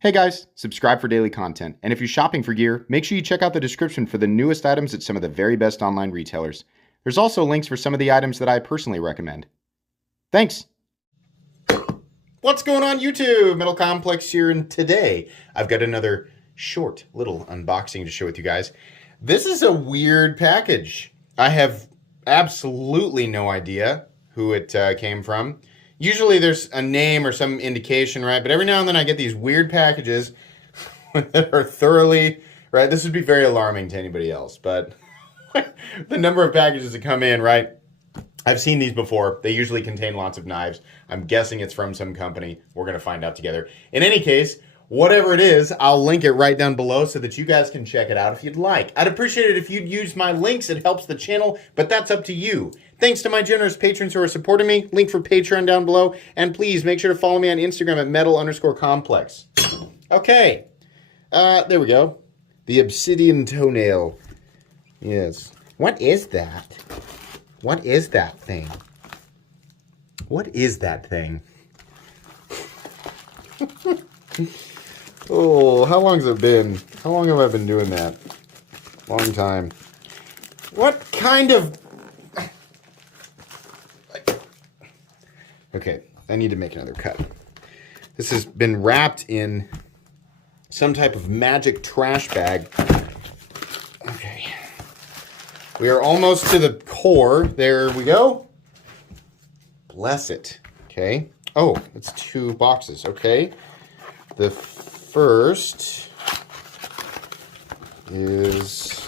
Hey guys, subscribe for daily content. And if you're shopping for gear, make sure you check out the description for the newest items at some of the very best online retailers. There's also links for some of the items that I personally recommend. Thanks! What's going on YouTube? Metal Complex here, and today I've got another short little unboxing to share with you guys. This is a weird package. I have absolutely no idea who it came from. Usually there's a name or some indication, right? But every now and then I get these weird packages that are thoroughly, right? This would be very alarming to anybody else, but the number of packages that come in, right? I've seen these before. They usually contain lots of knives. I'm guessing it's from some company. We're going to find out together. In any case, whatever it is, I'll link it right down below so that you guys can check it out if you'd like. I'd appreciate it if you'd use my links. It helps the channel, but that's up to you. Thanks to my generous patrons who are supporting me. Link for Patreon down below. And please make sure to follow me on Instagram at metal_complex. Okay. There we go. The obsidian toenail. Yes. What is that? What is that thing? What is that thing? Oh, how long has it been? How long have I been doing that? Long time. What kind of... Okay, I need to make another cut. This has been wrapped in some type of magic trash bag. Okay. We are almost to the core. There we go. Bless it. Okay. Oh, it's 2 boxes. Okay. The first is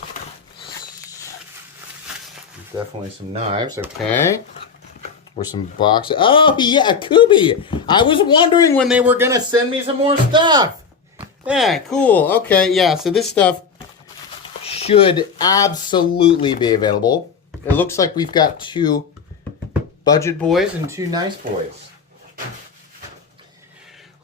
definitely some knives. Okay. Or some boxes. Oh, yeah, Kubey. I was wondering when they were going to send me some more stuff. Yeah, cool. Okay, yeah, so this stuff should absolutely be available. It looks like we've got 2 budget boys and 2 nice boys.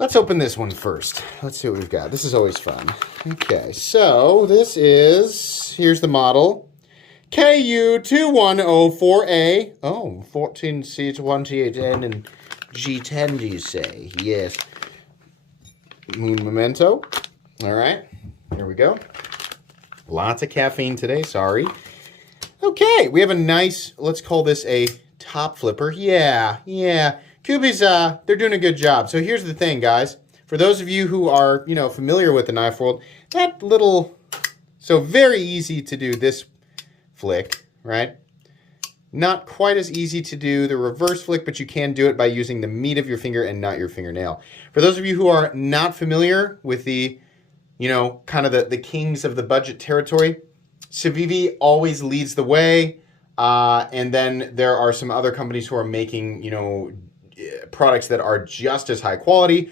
Let's open this one first. Let's see what we've got. This is always fun. Okay, so this is, here's the model. KU2104A. Oh, 14C1T8N and G10, do you say? Yes. Moon Memento. All right, here we go. Lots of caffeine today, sorry. Okay, we have a nice, let's call this a top flipper. Yeah. Kubey's, they're doing a good job. So here's the thing, guys. For those of you who are, familiar with the knife world, that little, so very easy to do this flick, right? Not quite as easy to do the reverse flick, but you can do it by using the meat of your finger and not your fingernail. For those of you who are not familiar with the, kind of the kings of the budget territory, Civivi always leads the way. And then there are some other companies who are making, products that are just as high quality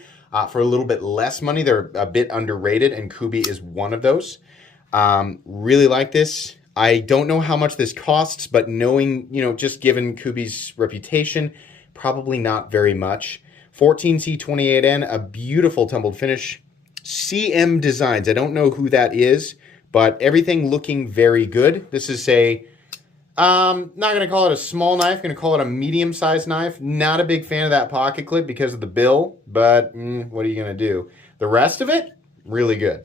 for a little bit less money. They're a bit underrated, and Kubey is one of those. Really like this. I don't know how much this costs, but knowing, just given Kubey's reputation, probably not very much. 14C28N, a beautiful tumbled finish. CM Designs, I don't know who that is, but everything looking very good. This is a, not going to call it a small knife, going to call it a medium-sized knife. Not a big fan of that pocket clip because of the bill, but what are you going to do? The rest of it, really good.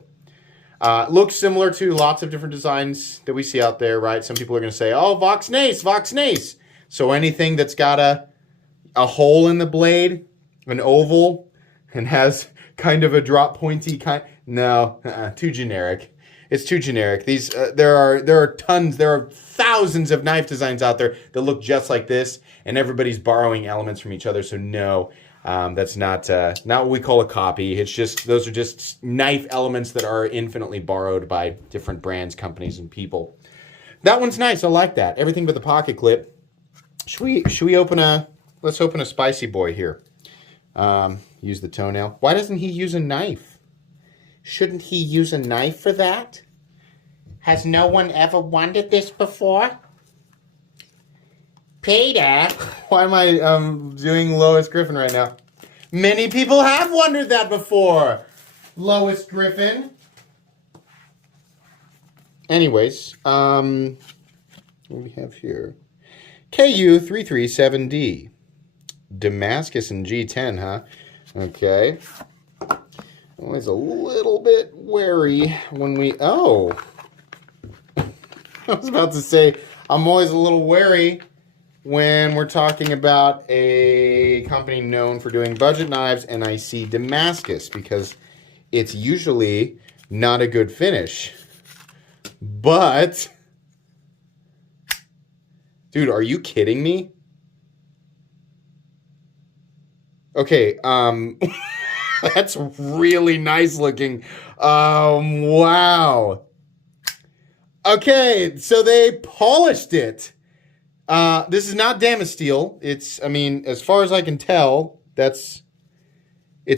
Looks similar to lots of different designs that we see out there, right? Some people are going to say, oh, Vox Nace. So anything that's got a hole in the blade, an oval, and has kind of a drop pointy kind, no, too generic. It's too generic. These there are thousands of knife designs out there that look just like this, and everybody's borrowing elements from each other. So no. That's not what we call a copy. It's just, those are just knife elements that are infinitely borrowed by different brands, companies, and people. That one's nice. I like that. Everything but the pocket clip. Should we open let's open a spicy boy here. Use the toenail. Why doesn't he use a knife? Shouldn't he use a knife for that? Has no one ever wondered this before? Peter. Why am I doing Lois Griffin right now? Many people have wondered that before. Lois Griffin. Anyways, what do we have here? KU337D. Damascus and G10, huh? Okay. always a little bit wary when we... Oh! I was about to say, I'm always a little wary when we're talking about a company known for doing budget knives and I see Damascus, because it's usually not a good finish. But... Dude, are you kidding me? Okay, that's really nice looking. Wow. Okay, so they polished it. This is not Damasteel. It's, I mean, as far as I can tell, it's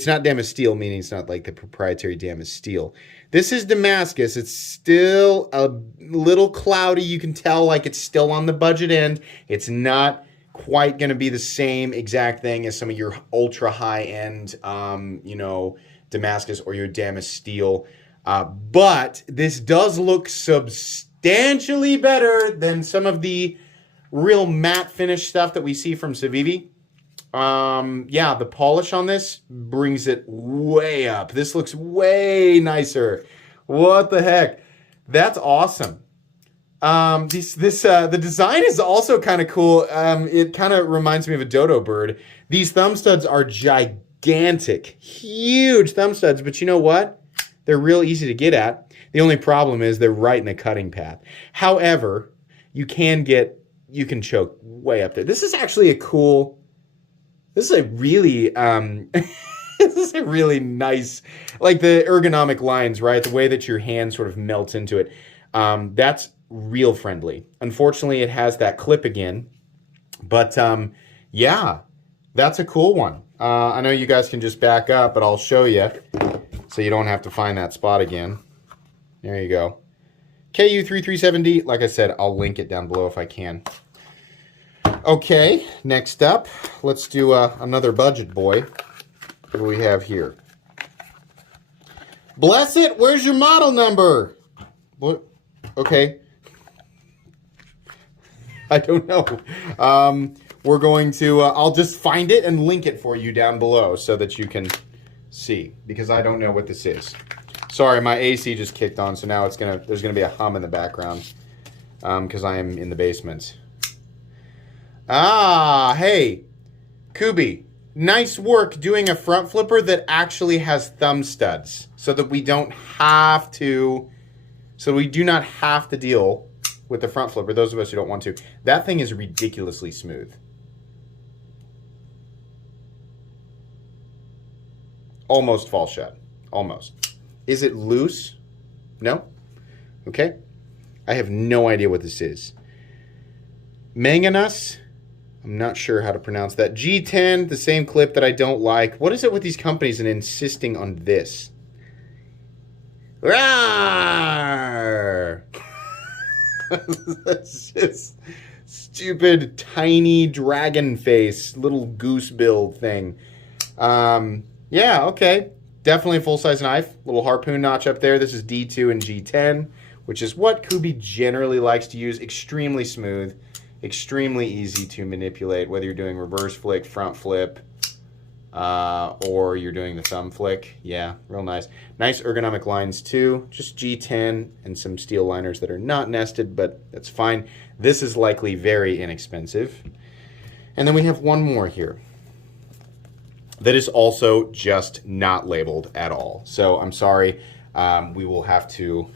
not Damasteel, meaning it's not like the proprietary Damasteel. This is Damascus. It's still a little cloudy. You can tell like it's still on the budget end. It's not quite going to be the same exact thing as some of your ultra high end, you know, Damascus or your Damasteel. But this does look substantially better than some of the real matte finish stuff that we see from Civivi. Yeah, the polish on this brings it way up. This looks way nicer. What the heck? That's awesome. The design is also kind of cool. It kind of reminds me of a dodo bird. These thumb studs are gigantic, huge thumb studs, but you know what? They're real easy to get at. The only problem is they're right in the cutting path. However, you can choke way up there. This is actually a cool... This is a really, this is a really nice, like the ergonomic lines, right? The way that your hand sort of melts into it. That's real friendly. Unfortunately, it has that clip again. But, yeah, that's a cool one. I know you guys can just back up, but I'll show you so you don't have to find that spot again. There you go. KU337D. Like I said, I'll link it down below if I can. Okay, next up, let's do another budget boy. What do we have here? Bless it, where's your model number? What? Okay. I don't know. We're going to, I'll just find it and link it for you down below so that you can see, because I don't know what this is. Sorry, my AC just kicked on, so now there's gonna be a hum in the background because I am in the basement. Ah, hey, Kubey, nice work doing a front flipper that actually has thumb studs so that we do not have to deal with the front flipper, those of us who don't want to. That thing is ridiculously smooth. Almost fall shut, almost. Is it loose? No? Okay. I have no idea what this is. Manganus? I'm not sure how to pronounce that. G10, the same clip that I don't like. What is it with these companies and insisting on this? Rawr! That's just stupid, tiny dragon face, little goose build thing. Yeah, okay. Definitely a full-size knife. Little harpoon notch up there. This is D2 and G10, which is what Kubey generally likes to use. Extremely smooth. Extremely easy to manipulate, whether you're doing reverse flick, front flip, or you're doing the thumb flick. Yeah, real nice. Nice ergonomic lines too. Just G10 and some steel liners that are not nested, but that's fine. This is likely very inexpensive. And then we have one more here that is also just not labeled at all. So I'm sorry, we will have to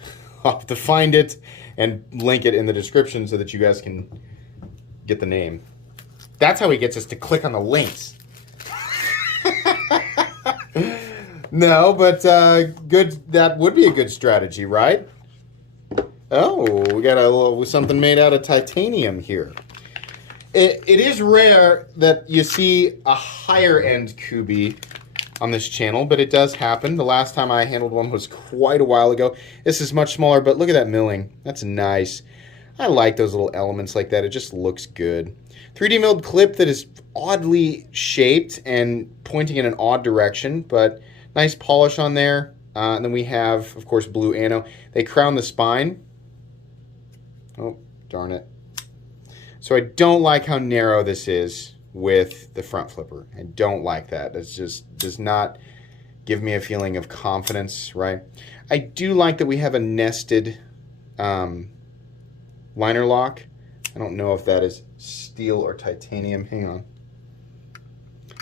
find it and link it in the description so that you guys can get the name. That's how he gets us to click on the links. No, but good. That would be a good strategy, right? Oh, we got a little something made out of titanium here. It is rare that you see a higher end Kubey on this channel, but it does happen. The last time I handled one was quite a while ago. This is much smaller, but look at that milling. That's nice. I like those little elements like that. It just looks good. 3D milled clip that is oddly shaped and pointing in an odd direction, but nice polish on there. And then we have, of course, blue anno. They crown the spine. Oh, darn it. So I don't like how narrow this is with the front flipper. I don't like that. It's just does not give me a feeling of confidence, right? I do like that we have a nested liner lock. I don't know if that is steel or titanium. Hang on.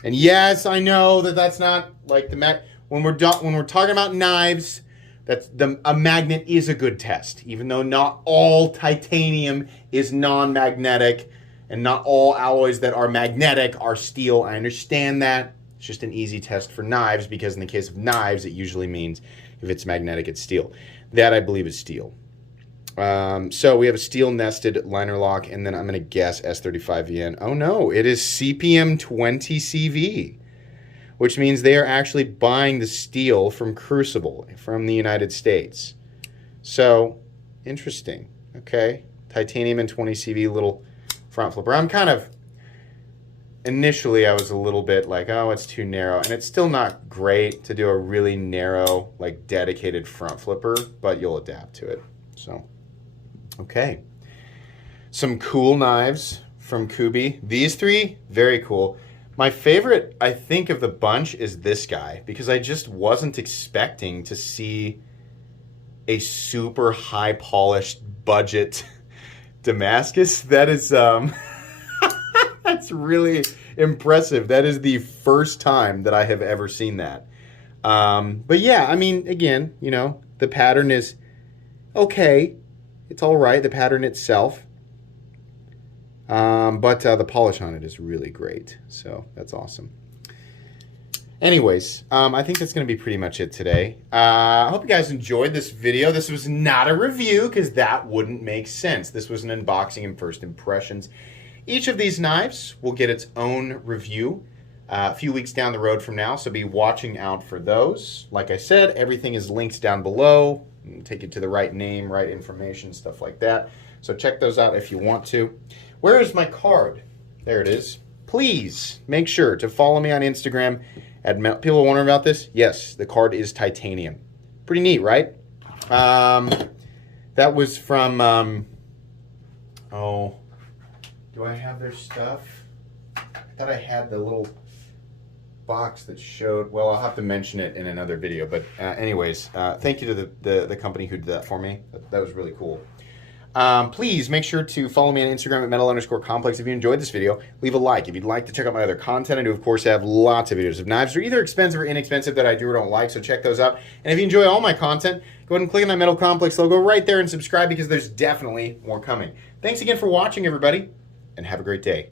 And yes, I know that that's not like the when we're talking about knives, that's a magnet is a good test, even though not all titanium is non-magnetic and not all alloys that are magnetic are steel. I understand that. It's just an easy test for knives because in the case of knives, it usually means if it's magnetic, it's steel. That I believe is steel. So we have a steel nested liner lock, and then I'm going to guess S35VN. Oh no, it is CPM 20CV, which means they are actually buying the steel from Crucible, from the United States. So, interesting. Okay, titanium and 20CV little front flipper. I'm kind of, initially I was a little bit like, oh, it's too narrow, and it's still not great to do a really narrow, like dedicated front flipper, but you'll adapt to it. So. Okay, some cool knives from Kubey. These three, very cool. My favorite, I think, of the bunch is this guy because I just wasn't expecting to see a super high polished budget Damascus. That is, that's really impressive. That is the first time that I have ever seen that. But yeah, I mean, again, you know, the pattern is okay. It's all right, the pattern itself, but the polish on it is really great, so that's awesome. Anyways, I think that's going to be pretty much it today. I hope you guys enjoyed this video. This was not a review because that wouldn't make sense. This was an unboxing and first impressions. Each of these knives will get its own review a few weeks down the road from now, so be watching out for those. Like I said, everything is linked down below. Take you to the right name, right information, stuff like that. So check those out if you want to. Where is my card? There it is. Please make sure to follow me on Instagram. People are wondering about this? Yes, the card is titanium. Pretty neat, right? That was from, oh, do I have their stuff? I thought I had the little box that showed, well, I'll have to mention it in another video, but anyways, thank you to the company who did that for me. That was really cool. Please make sure to follow me on Instagram at metal_complex. If you enjoyed this video, leave a like. If you'd like to check out my other content, I do, of course, have lots of videos of knives. They're either expensive or inexpensive that I do or don't like, so check those out. And if you enjoy all my content, go ahead and click on that Metal Complex logo right there and subscribe because there's definitely more coming. Thanks again for watching, everybody, and have a great day.